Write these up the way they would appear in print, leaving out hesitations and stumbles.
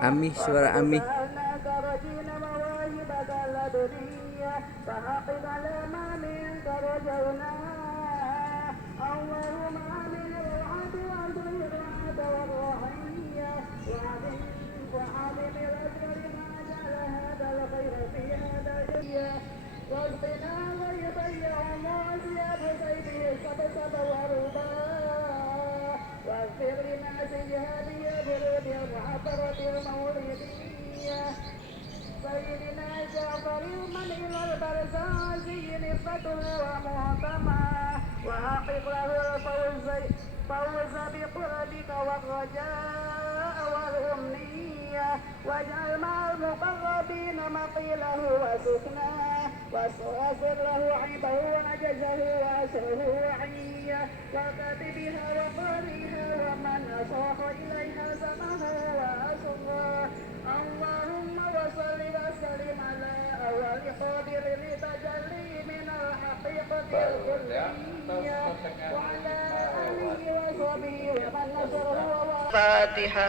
Ami, suara Ami. وسألناك رجينا مواهبك اللدنية فحقق على ما منك رجونا اللهم آمن الروعة وأزل الرعاة والروحية وعظم الأجر ما جعل هذا الخير في هذا الجزية واسقنا غيظا يوم وزياد سيفه السبسب والرباء واغفر لناس هذه برود العبرة المولدية سيدنا جعفر المن إلى البرزازي نسبته ومعظما وحقق له الفوز بقربك والرجاء والأمنية واجعل مع المقربين مقيله وسكناه واصر له عيبه ونجزه واسره وعيه وكاتبها وقارئها ومن أصاح إليها سمه وأسره اللهم وصل وسلم على أول قادر لتجلي من الحقيقة الكلية وعلى آله وصحبه ومن نصره فاتحة.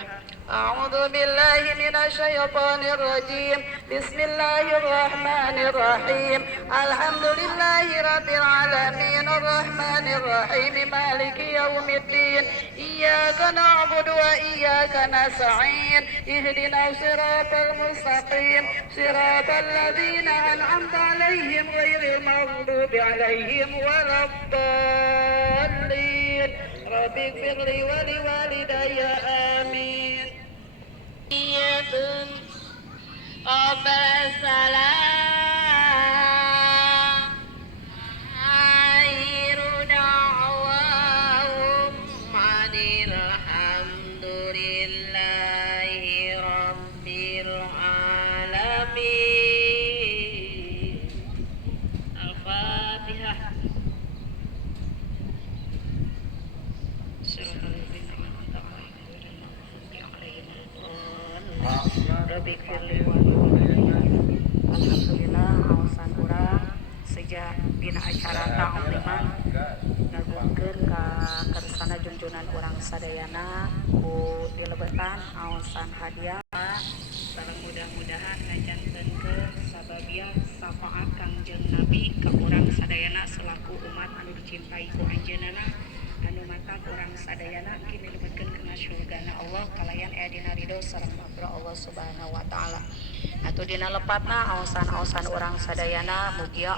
أعوذ بالله من الشيطان الرجيم. بسم الله الرحمن الرحيم. الحمد لله رب العالمين الرحمن الرحيم مالك يوم الدين إياك نعبد وإياك نستعين اهدنا الصراط المستقيم صراط الذين أنعمت عليهم غير المغضوب عليهم ولا الضالين رب اغفر لي ولوالدي آمين. السلام آخر دعواهم عن الحمد لله رب العالمين. الفاتحة. Alhamdulillah awasan urang sejak dina acara ta'liman ngagungkeun ka kersana junjunan urang sadayana ku dilebetan awasan hadiah sareng mudah-mudahan ngajantenkeun sababiah syafaat Kangjeng Nabi ka urang sadayana selaku umat anu dicintai ku anjeunna anu mata urang sadayana engke dilebetkeun kana surgana Allah kalayan aya dina ridho sareng maghfirah Allah Subhanahu wa taala. Atuh dina lepatna aosan-aosan urang sadayana mugia